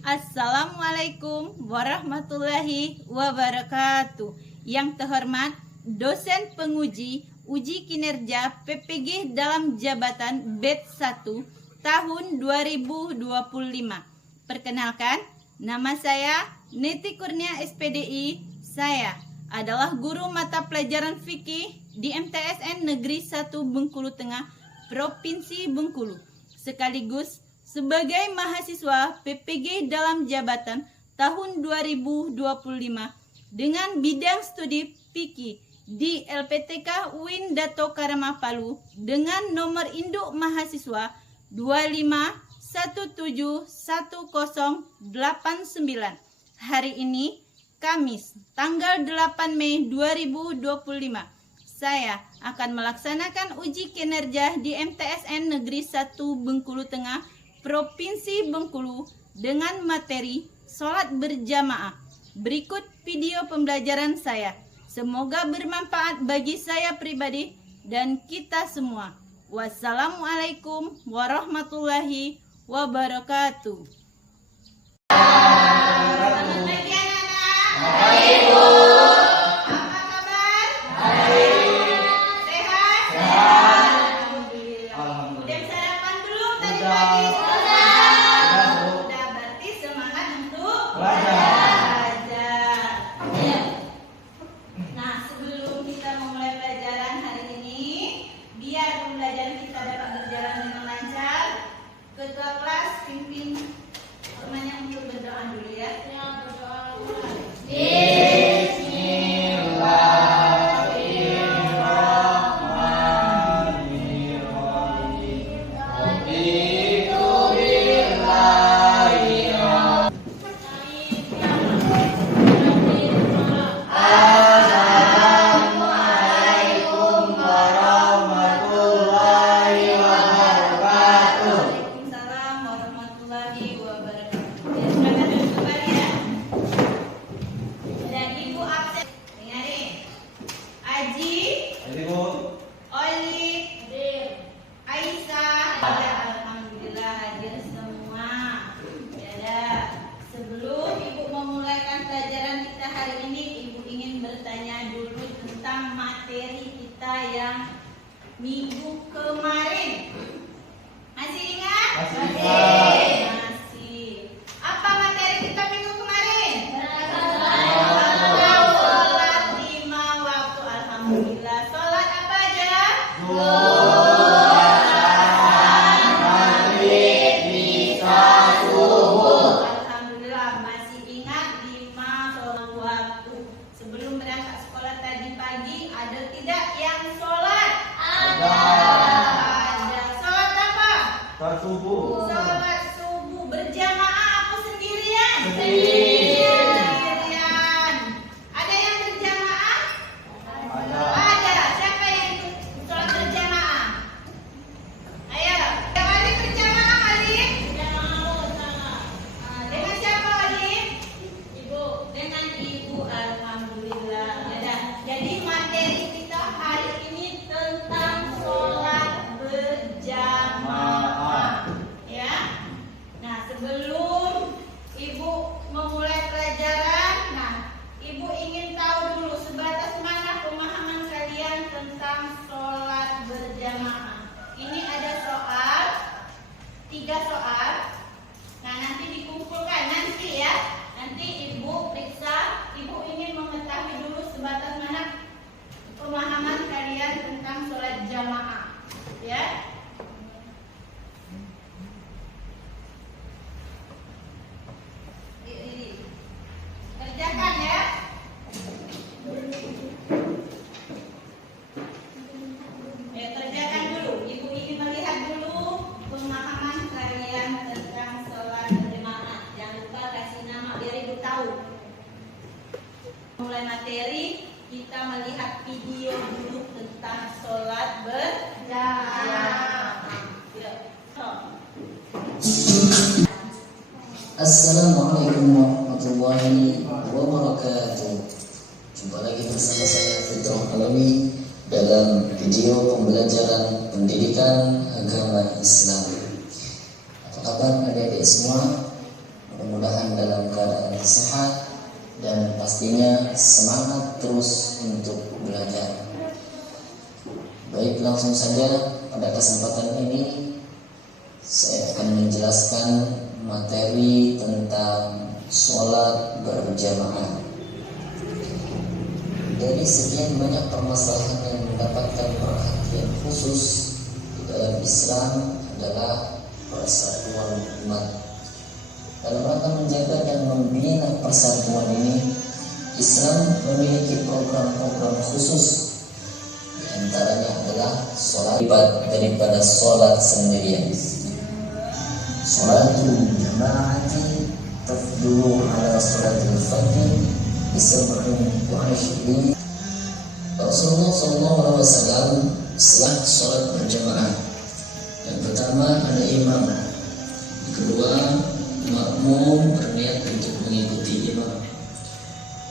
Assalamualaikum warahmatullahi wabarakatuh. Yang terhormat dosen penguji uji kinerja PPG dalam jabatan batch 1 tahun 2025. Perkenalkan, nama saya Neti Kurnia SPDI. Saya adalah guru mata pelajaran fikih di MTSN Negeri 1 Bengkulu Tengah, Provinsi Bengkulu, sekaligus sebagai mahasiswa PPG dalam jabatan tahun 2025 dengan bidang studi fikih di LPTK UIN Dato Karama Palu dengan nomor induk mahasiswa 25171089. Hari ini Kamis tanggal 8 Mei 2025. Saya akan melaksanakan uji kinerja di MTSN Negeri 1 Bengkulu Tengah, Provinsi Bengkulu dengan materi sholat berjamaah. Berikut video pembelajaran saya. Semoga bermanfaat bagi saya pribadi dan kita semua. Wassalamualaikum warahmatullahi wabarakatuh. Selamat pagi anak-anak. Baik, Bu. Apa kabar? Baik. Sehat? Sehat. Alhamdulillah. Udah sarapan belum tadi pagi? Ketua kelas pimpin temannya untuk berdoa dulu ya. Alhamdulillah hadir semua. Ya, sebelum Ibu memulaikan pelajaran kita hari ini, Ibu ingin bertanya dulu tentang materi kita yang minggu kemarin. Masih ingat? Masih. Apa materi kita minggu kemarin? Sholat 5 waktu. Alhamdulillah. Sholat apa aja? Subuh. Sholat subuh berjamaah apa sendirian? Sendirian. Ada yang berjamaah? Ada. Ada. Siapa yang ikut sholat berjamaah? Ayo. Yang Alif berjamaah, Alif? Dengan siapa, Alif? Ibu. Dengan ibu. Alhamdulillah. Ya. Jadi materi kita hari ini tentang sholat berjamaah. Ya. Nah, sebelum Ibu memulai pelajaran, Ibu ingin tahu dulu sebatas mana pemahaman kalian tentang sholat berjamaah. Ini ada soal, 3 soal. Nah, nanti dikumpulkan nanti ya. Nanti Ibu periksa, Ibu ingin mengetahui dulu sebatas mana pemahaman kalian tentang sholat jamaah. Ya. Kerjakan ya. Kerjakan dulu. Ibu ingin melihat dulu pemahaman kalian tentang sholat berjamaah. Jangan lupa kasih nama biar Ibu tahu. Mulai materi, kita melihat video dulu tentang sholat berjamaah. Assalamualaikum warahmatullahi wabarakatuh. Jumpa lagi bersama saya Fitrah Alawi dalam video pembelajaran pendidikan agama Islam. Apa kabar adik-adik semua? mudah-mudahan dalam keadaan sehat dan pastinya semangat terus untuk belajar. Baik, langsung saja pada kesempatan ini saya akan menjelaskan materi tentang sholat berjamaah. Dari sekian banyak permasalahan yang mendapatkan perhatian khusus di dalam Islam adalah persatuan umat. Dalam rangka menjaga dan membina persatuan ini, Islam memiliki program-program khusus. Di antaranya adalah sholat daripada sholat sendirian. Sholatul jama'ati tafdulu ala sholatil fardhi bisab'in wa 20. Rasulullah SAW setelah sholat berjamaah, yang pertama ada imam, yang kedua makmum berniat untuk mengikuti imam,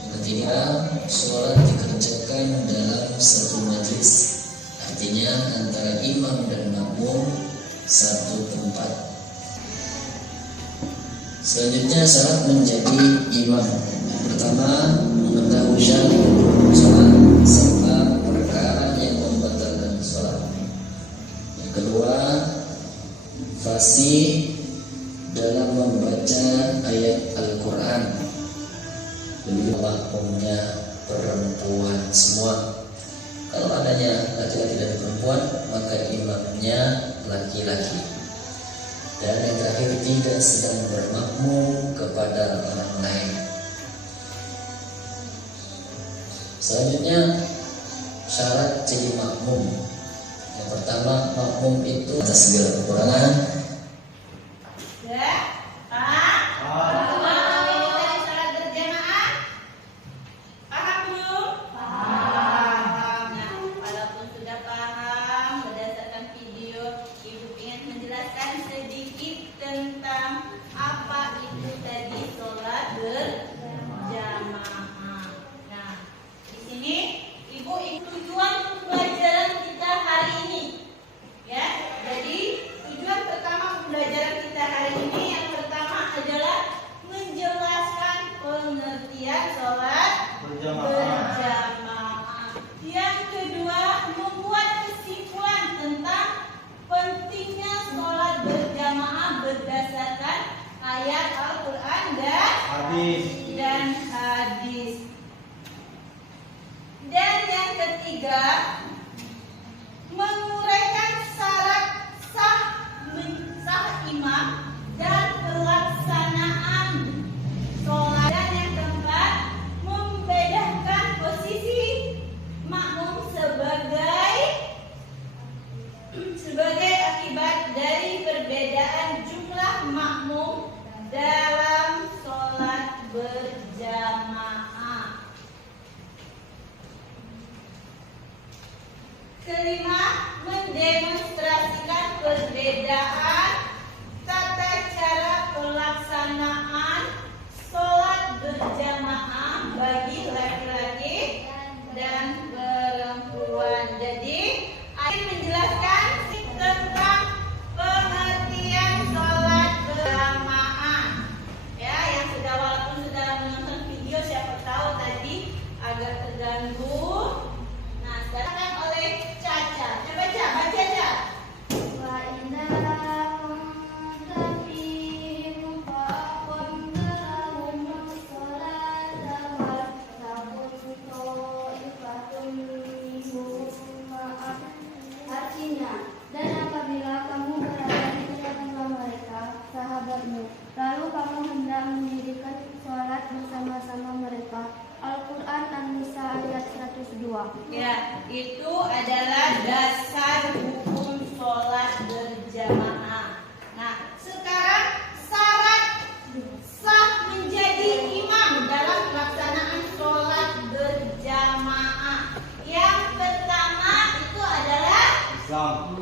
yang ketiga sholat dikerjakan dalam satu majlis, artinya antara imam dan makmum satu tempat. Selanjutnya syarat menjadi imam, yang pertama mengetahui syarat sholat serta perkara yang membatalkan sholat. Yang kedua, fasih dalam membaca ayat Al-Quran. Beliau makmumnya perempuan semua. Kalau adanya laki-laki dan perempuan, maka imamnya laki-laki. Dan yang terakhir, tidak sedang bermakmum kepada orang lain. Selanjutnya syarat jadi makmum. Yang pertama, makmum itu atas segala kekurangan. Ya, Pak. Paham ini dari sholat berjamaah? Paham belum? Paham. Nah, walaupun sudah paham, berdasarkan video, Ibu ingin menjelaskan sedikit tentang apa itu tadi sholat berjamaah. Nah, di sini Ibu ingin tujuan pembelajaran kita hari ini. Ya, jadi tujuan pertama pembelajaran kita hari ini yang pertama adalah menjelaskan pengertian sholat berjamaah. Yang kedua, membuat kesimpulan tentang pentingnya sholat berjamaah berdasarkan ayat Al-Quran dan hadis. Dan yang ketiga, menguraikan syarat sah imam dan pelaksanaan sholat. Dan yang keempat, membedakan posisi makmum sebagai akibat dari perbedaan jumlah makmum dalam sholat berjamaah. Kelima, mendemonstrasikan perbedaan tata cara pelaksanaan sholat berjamaah bagi laki-laki dan perempuan. Jadi, akan menjelaskan tentang pengertian sholat berjamaah. Ya, yang walaupun sudah menonton video, siapa tahu tadi agak terganggu. Nah, sekarang oleh Caca. Coba Caca, baca Caca. Wa inna tafihim fa'aqamnahum as-salata wa ta'ifatun minhum ma'ah. Artinya, dan apabila kamu berada di tengah-tengah mereka, sahabatmu, lalu kamu hendak mendirikan sholat bersama-sama mereka. Al-Quran An-Nisa ayat 102. Ya, itu adalah dasar hukum sholat berjamaah. Nah, sekarang syarat sah menjadi imam dalam pelaksanaan sholat berjamaah. Yang pertama itu adalah Islam.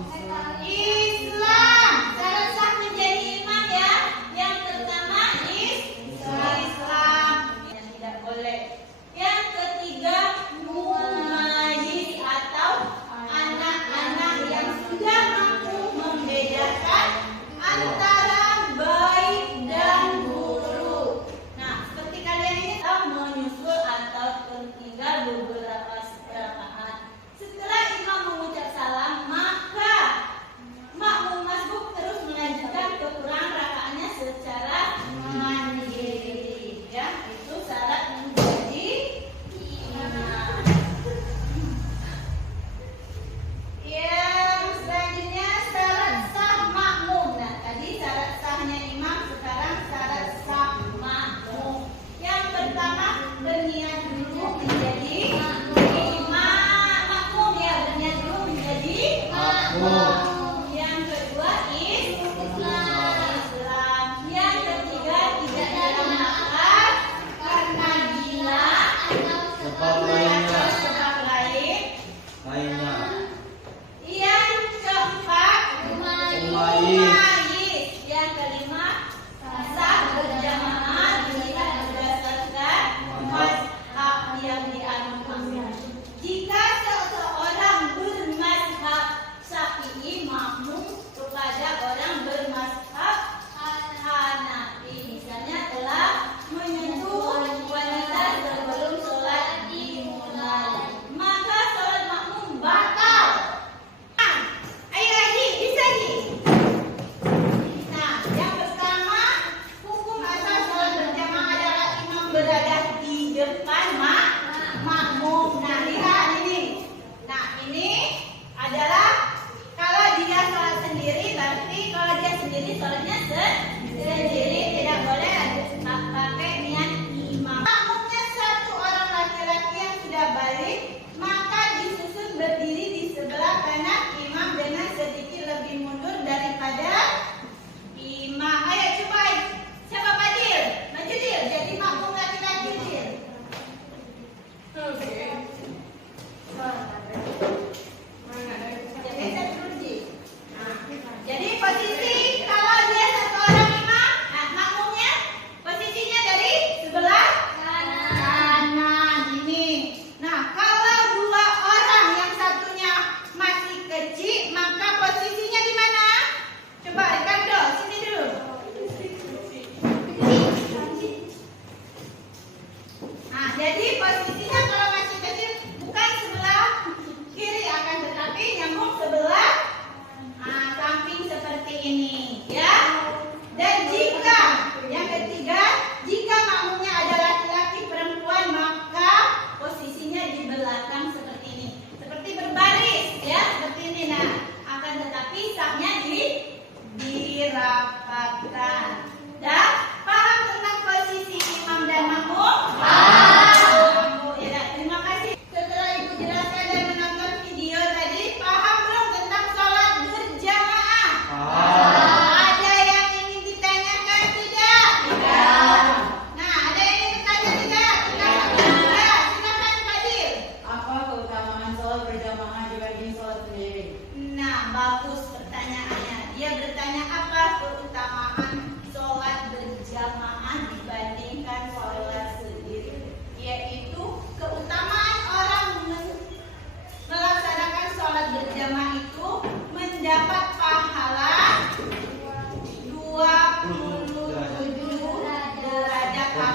Syarat sah menjadi imam ya. Yang pertama Islam. Yang tidak boleh. Yang ketiga, mumayyiz atau anak-anak yang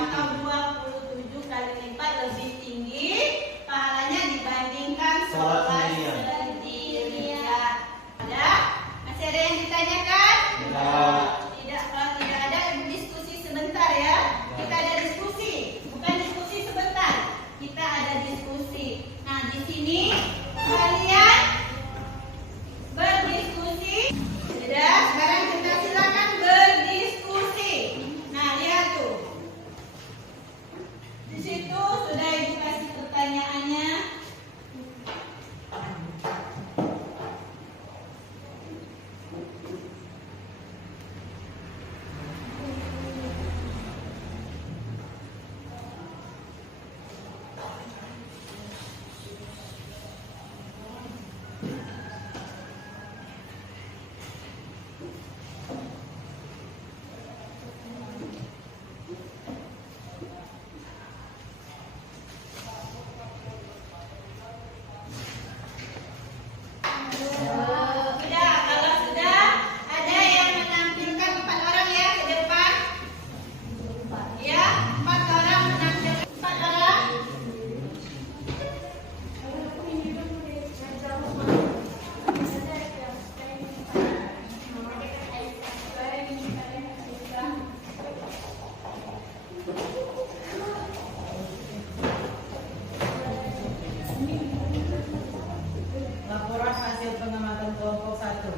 atau 27 kali lipat lebih tinggi pahalanya dibandingkan Sholat sholat sendirian. sendirian. Ada? Masih ada yang ditanyakan? Tidak. Tidak. Kalau tidak ada, diskusi sebentar ya. Kita ada diskusi, bukan diskusi sebentar. Kita ada diskusi. Nah, di sini kalian berdiskusi. Sudah, sekarang kita silakan berdiskusi. Nah, lihat tuh. Di situ sudah Ibu kasih pertanyaannya. Sudah, kalau sudah ada yang menampilkan 4 orang ya ke depan. Ya, 4 orang menampilkan 4 orang. Laporan hasil pengamatan kelompok 1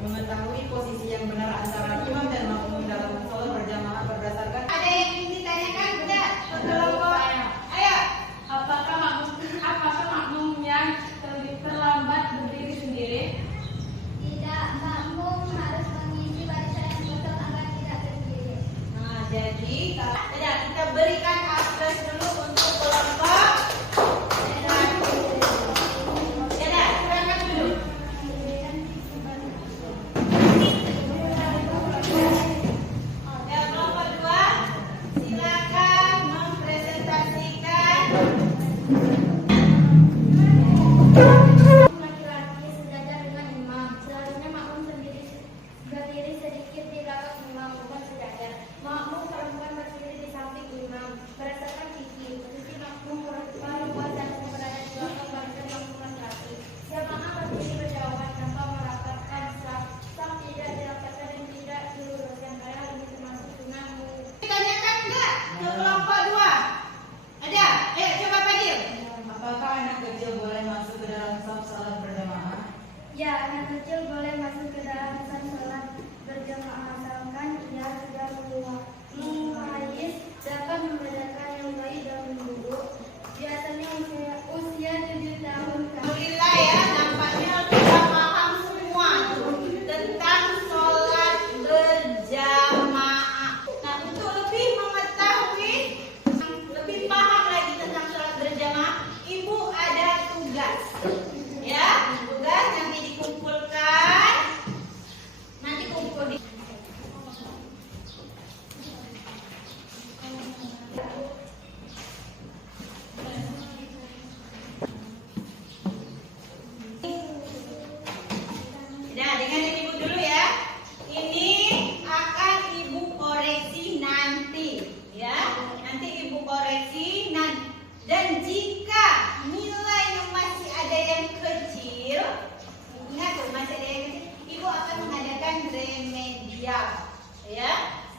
mengetahui posisi yang benar antara imam dan makmum dalam sholat berjamaah berdasarkan Ada yang ingin ditanyakan? Sudah, kelompok. Ayo. Apakah makmum yang terlambat berdiri sendiri? Tidak, makmum harus mengisi barisan yang kosong agar tidak berdiri. Nah, jadi kalau ya, kita berikan akses dulu untuk kelompok. Ya, dah, silakan dulu. Ya, kelompok 2, silakan mempresentasikan. Laki-laki sejajar dengan imam. Seharusnya makmum sendiri berdiri sedikit di belakang imam, bukan sejajar. Makmum perempuan berdiri di samping imam. Berdasarkan fikih, posisi makmum perempuan dan berada di belakang barisan makmum laki-laki. Jamaah berdiri berjauhan tanpa merapatkan saf. Saf tidak dirapatkan dan tidak diluruskan karena ini termasuk sunnah. Ditanyakan enggak ke kelompok 2? Ada? Ayo coba Fadil. apakah anak kecil boleh masuk ke dalam saf salat berjamaah? Ya, anak kecil boleh masuk ke dalam saf salat berjamaah asalkan ia sudah mumayyiz, dapat membedakan yang baik dan yang buruk. Biasanya usia 7 tahun. Alhamdulillah ya, nampaknya sudah paham semua tuh tentang sholat berjamaah. Nah, untuk lebih mengetahui, lebih paham lagi tentang sholat berjamaah, Ibu ada tugas. Ya, tugas nanti dikumpulkan. Nanti kumpul di Nah, dengerin Ibu dulu ya. Ini akan Ibu koreksi nanti, ya. Nanti Ibu koreksi dan jika nilainya masih ada yang kecil, ingat tuh masih ada yang kecil, Ibu akan mengadakan remedial, ya.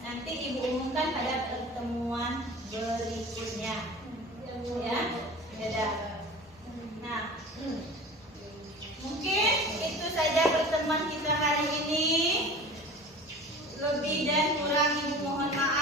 Nanti Ibu umumkan pada pertemuan berikutnya, ya. Beda. Nah. Mungkin itu saja pertemuan kita hari ini. Lebih dan kurang Ibu mohon maaf.